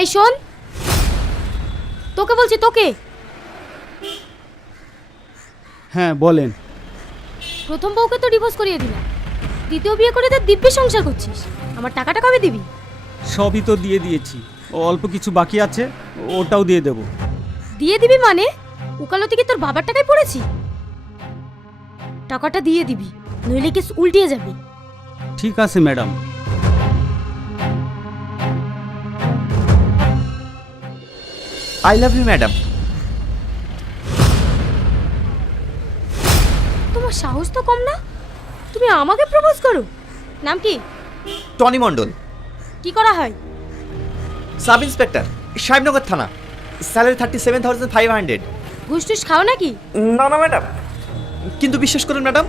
এই শোন, তোকে বলছি, তোকে। হ্যাঁ বলেন। প্রথম বউকে তো ডিভোর্স করিয়ে দিলাম, দ্বিতীয় বিয়ে করে তার দিব্যি সংসার করছিস। আমার টাকাটা কবে দিবি? সবই তো দিয়ে দিয়েছি, অল্প কিছু বাকি আছে, ওটাও দিয়ে দেব। দিয়ে দিবি মানে? উকালতি কি তোর বাবার টাকায় পড়েছি? টাকাটা দিয়ে দিবি, নইলে কেস উল্টিয়ে যাবে। ঠিক আছে madam. I love you madam. তোমার সাহস তো কম না, তুমি আমাকে প্রপোজ করো? নাম কি? টনি মণ্ডল, কি করা হয়? সাব ইন্সপেক্টর, সাহেবনগর থানা। স্যালারি 37,500। ঘুষ টুস খাও নাকি? না না ম্যাডাম, কিন্তু বিশ্বাস করুন ম্যাডাম,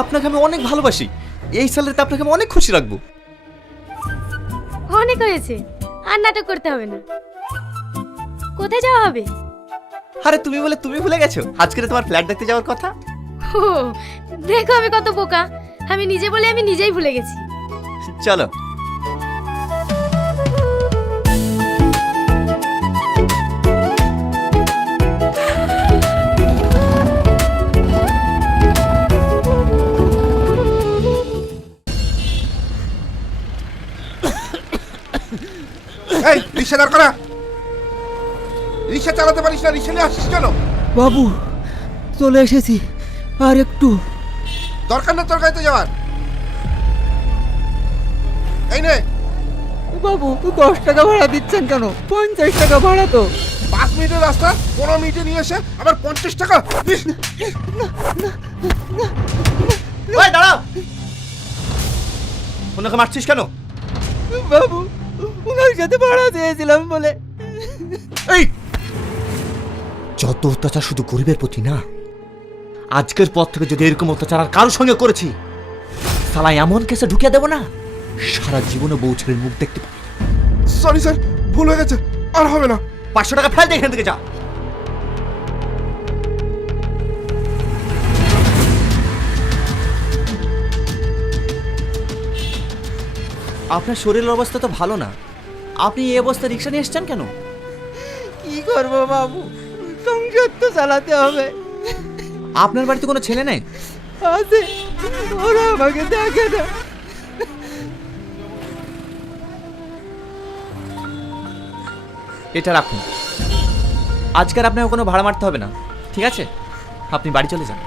আপনাকে আমি অনেক ভালোবাসি। এই স্যালারিতে আপনাকে আমি অনেক খুশি রাখবো। অনেক হয়েছে, আর নাটক করতে হবে না। কোথায় যাওয়া হবে? আরে তুমি বলে তুমি ভুলে গেছো আজকে তোমার ফ্ল্যাট দেখতে যাওয়ার কথা। ও, দেখো আমি কত বোকা, আমি নিজে বলে আমি নিজেই ভুলে গেছি। চলো। এই রিক্সা দাঁড় করা। রিক্সা চালাতে পারিস না, রিক্সা নিয়ে আসিস কেন? বাবু চলে এসেছি, আর একটু। দরকার না তোর গাড়িতে যাওয়ার। এই নে। বাবু 10 টাকা ভাড়া দিচ্ছেন কেন? 50 টাকা ভাড়া তো। 5 মিনিটের রাস্তা 15 মিনিটে নিয়ে এসে আবার 50 টাকা। ইস! ওই দাঁড়াও, ওনাকে মারছিস কেন? বাবু ওনার সাথে ভাড়া দিয়েছিলাম বলে। এই যত অত্যাচার শুধু গরিবের প্রতি না, আজকের পর থেকে যদি এরকম অত্যাচার আর কারোর সঙ্গে করেছি, সালা এমন কেসে ঢুকিয়ে দেবো না, সারা জীবনে বউ ছেলের মুখ দেখতে পাবি। সরি স্যার, ভুল হয়ে গেছে, আর হবে না। 500 টাকা ফেল দে এখান থেকে, যা। আপনার শরীরের অবস্থা তো ভালো না, আপনি এই অবস্থায় রিক্সা নিয়ে এসছেন কেন? কি করবো বাবু, সংসার তো চালাতে হবে। আপনার বাড়িতে কোনো ছেলে নেই? আছে, ওরা আমাকে দেখে না। এটা রাখুন, আজকের আপনাকে কোনো ভাড়া মারতে হবে না, ঠিক আছে? আপনি বাড়ি চলে যান।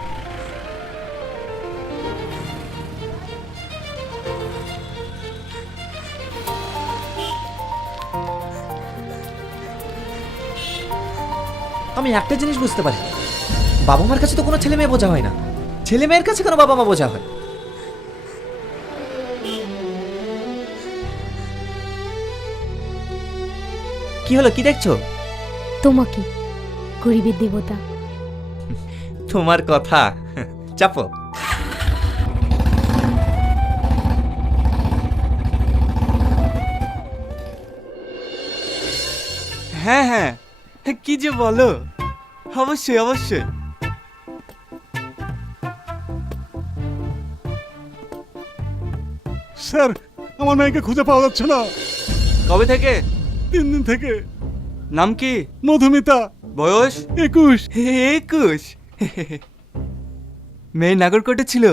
আমি একটা জিনিস বুঝতে পারি, বাবা মার কাছে তো কোনো ছেলে মেয়ে বোঝা হয় না, ছেলে মেয়ের কাছে কোনো বাবা মা বোঝা হয়। কি হলো, কি দেখছো? তোমাকে, গরিবের দেবতা। তোমার কথা। চাপো। হ্যাঁ হ্যাঁ, কি যে বলো, অবশ্যই অবশ্যই। স্যার, আমার মেয়েকে খুঁজে পাওয়া যাচ্ছে না। কবে থেকে? 3 দিন থেকে। নাম কি? মধুমিতা, বয়স? 21। 21? মেয়ে নাগরকোটে ছিল,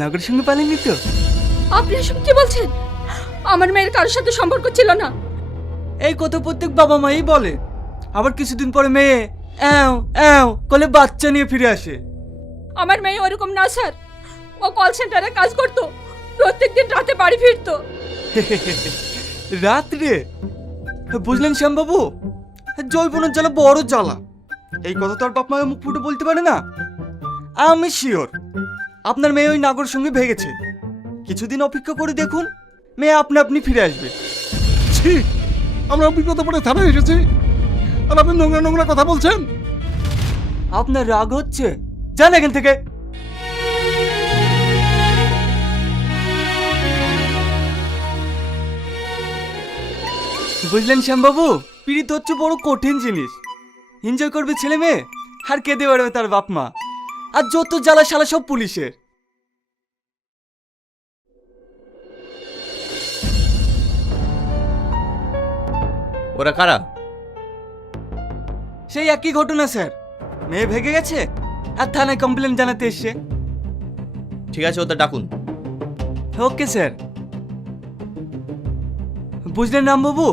নাগর সঙ্গে পালিনি তো? আপনি এসব কি বলছেন? আমার মেয়ের কারোর সাথে সম্পর্ক ছিল না। এই কথা প্রত্যেক বাবা মাই বলে, আবার কিছুদিন পরে মেয়ে অ্যাও অ্যাও কলে বাচ্চা নিয়ে ফিরে আসে। আমার মেয়ে ওরকম না স্যার, ও কল সেন্টারে কাজ করতো, প্রত্যেকদিন রাতে বাড়ি ফিরতো। রাত্রে? বুঝলেন শ্যামবাবু, জৈবনের জ্বালা বড় জ্বালা, এই কথা তো আর বাপ মায়ের মুখ ফুটে বলতে পারে না। আমি শিওর আপনার মেয়ে ওই নাগর সঙ্গে ভেগেছে। কিছুদিন অপেক্ষা করে দেখুন, মেয়ে আপনি আপনি ফিরে আসবে। ছি, আমরা অভিজ্ঞতা পড়ে থানায় এসেছি, আর আপনি নোংরা নোংরা কথা বলছেন। আপনার রাগ হচ্ছে, যান এখান থেকে। বুঝলেন শ্যামবাবু, পীড়িত হচ্ছে বড় কঠিন জিনিস। এনজয় করবে ছেলে মেয়ে, আর কেঁদে বেড়াবে তার বাপ মা, আর যত জ্বালা শালা সব পুলিশের। ওরা কারা? সেই একই ঘটনা স্যার, মেয়ে ভেগে গেছে আর থানায় কমপ্লেন জানাতে এসছে। ঠিক আছে, ওদের ডাকুন। Okay sir. বুঝলেন রামবাবু,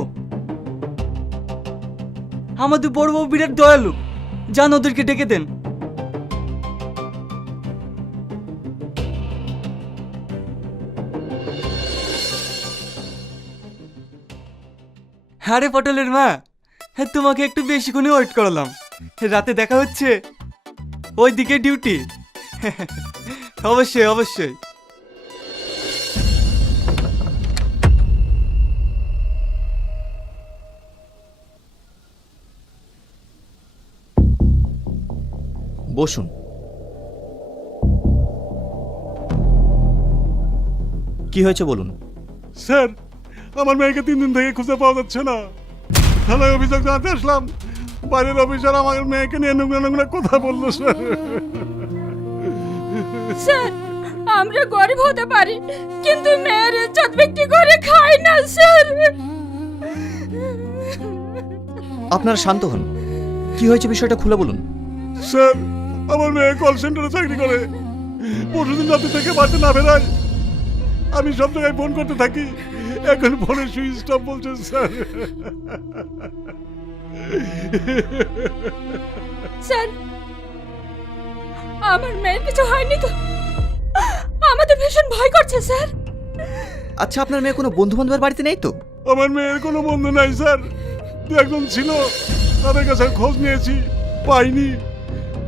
আমাদের বড়বাবু বিরাট দয়ালু, যান ওদেরকে ডেকে দেন। আরে পটলের মা, তোমাকে একটু বেশিক্ষণে ওয়েট করালাম। রাতে দেখা হচ্ছে, ওইদিকে ডিউটি। অবশ্যই অবশ্যই। বসুন। কি হয়েছে বলুন। স্যার, আমার মেয়েকে 3 দিন থেকে খুঁজে পাওয়া যাচ্ছে না। থানায় অভিযোগ জানাতে আসলাম, বাইরের অফিসার আমার মেয়েকে নিয়ে নোংরা নোংরা কথা বললো স্যার। স্যার, আমরা গরিব হতে পারি কিন্তু মেয়ের ইজ্জত বিক্রি করে খাই না স্যার। আপনারা শান্ত হন। কি হয়েছে বিষয়টা খুলে বলুন। স্যার, আমার মেয়ে কল সেন্টারে চাকরি করে। পরশুদিন রাতে থেকে বাড়িতে না বেরায়। আমি সব জায়গায় ফোন করতে থাকি, এখন ফোনের সুইচ অফ বলছে স্যার। স্যার, আমার মেয়ের কিছু হয়নি তো? আমাদের ভীষণ ভয় করছে স্যার। আচ্ছা, আপনার মেয়ে কোনো বন্ধু বান্ধবের বাড়িতে নেই তো? আমার মেয়ের কোনো বন্ধু নাই স্যার। 2-1 ছিল, তাদের কাছে খোঁজ নিয়েছি, পাইনি।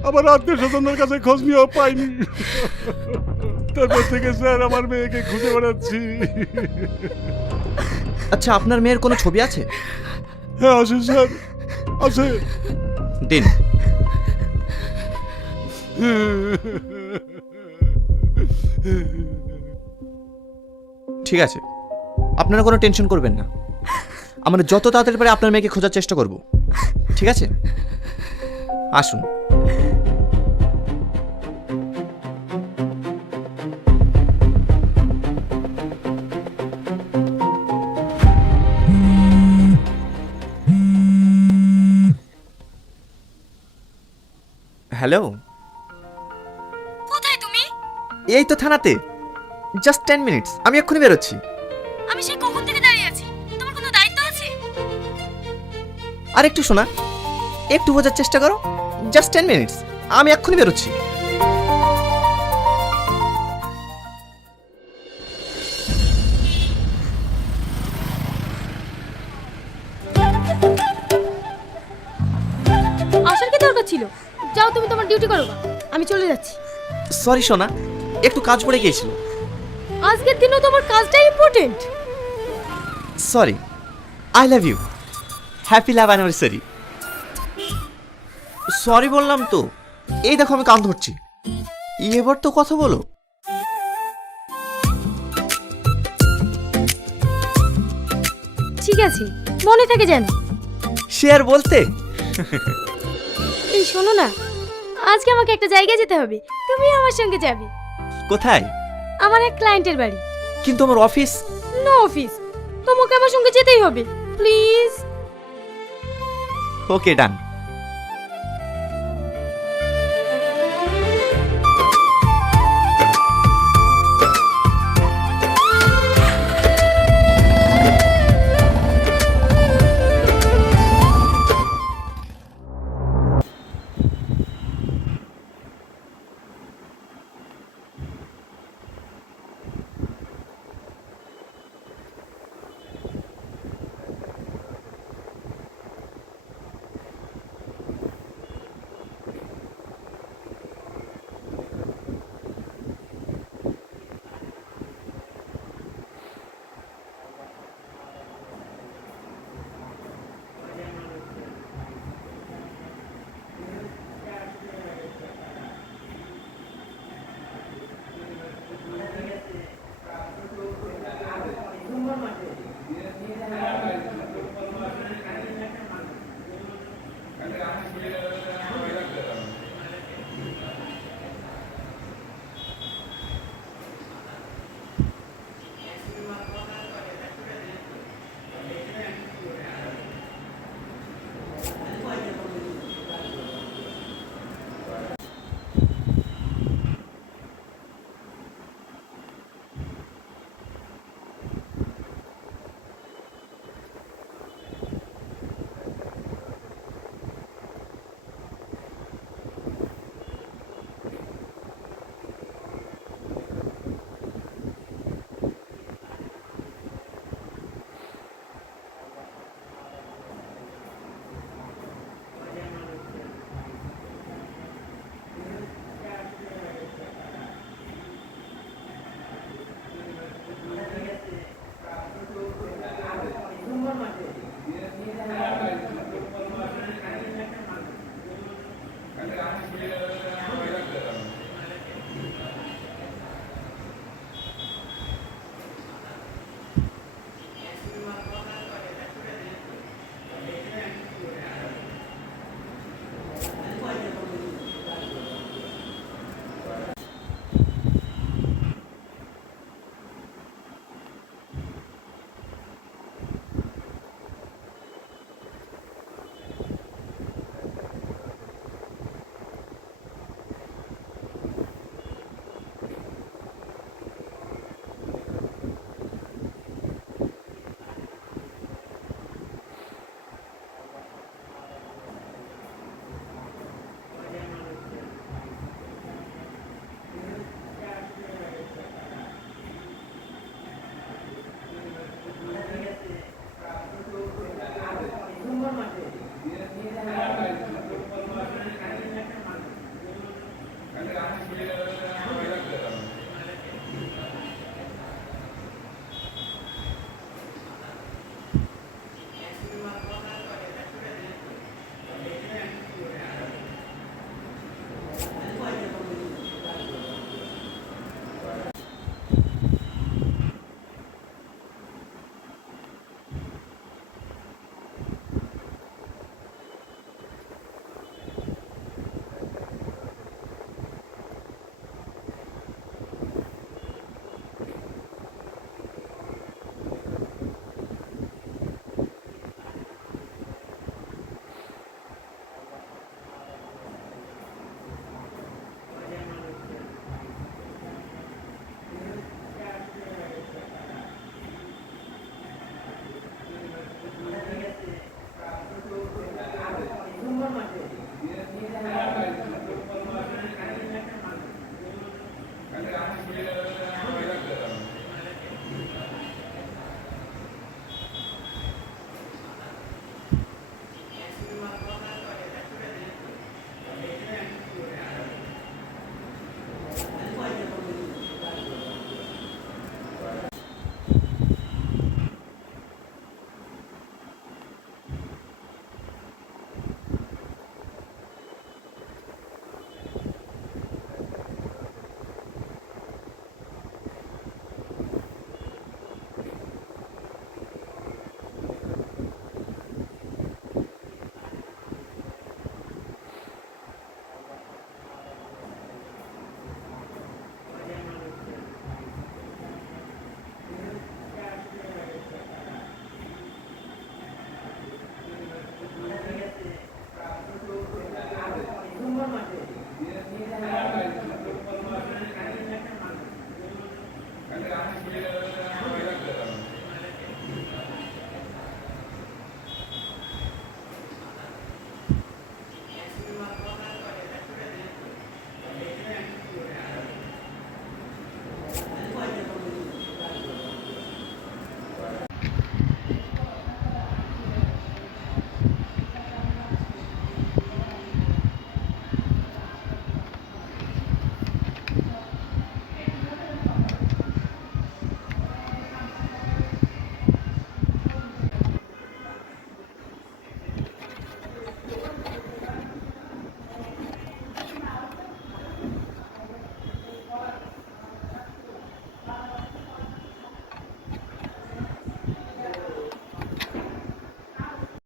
আবার আত্মীয় স্বজনদের কাছে খোঁজ নিয়েও পাইনি। তারপর থেকে স্যার আমার মেয়েকে খুঁজে বেড়াচ্ছি। আচ্ছা, আপনার মেয়ের কোনো ছবি আছে? হ্যাঁ আছে স্যার, আছে। দিন। ঠিক আছে, আপনারা কোনো টেনশন করবেন না। আমরা যত তাড়াতাড়ি পারে আপনার মেয়েকে খোঁজার চেষ্টা করব। ঠিক আছে, আসুন। হ্যালো, কোথায় তুমি? এই তো থানাতে। জাস্ট 10 মিনিটস, আমি এক্ষুনি বেরোচ্ছি। আমি সেই কখন থেকে দাঁড়িয়ে আছি, তোমার কোনো দায়িত্ব আছে? আর একটু শোনা, একটু বোঝার চেষ্টা করো। জাস্ট 10 মিনিটস, আমি এক্ষুনি বেরোচ্ছি। আসার কি দরকার ছিল? যাও, তুমি তোমার ডিউটি করো গা। আমি চলে যাচ্ছি। সরি সোনা, একটু কাজ পড়ে গিয়েছিল। আজকের দিনও তোমার কাজটাই important. Sorry. I love you. Happy love anniversary. Sorry বললাম তো। এই দেখো আমি কান ধরছি। এবার তো কথা বলো। ঠিক আছে, মনে থাকে যেন। সে আর বলতে। এই শোনো না, আজকে আমাকে একটা জায়গায় যেতে হবে, তুমি আমার সঙ্গে যাবে। কোথায়? আমার এক ক্লায়েন্টের বাড়ি। কিন্তু আমার অফিস। নো অফিস, তোমাকে আমার সঙ্গে যেতেই হবে, প্লিজ। ওকে, ডান।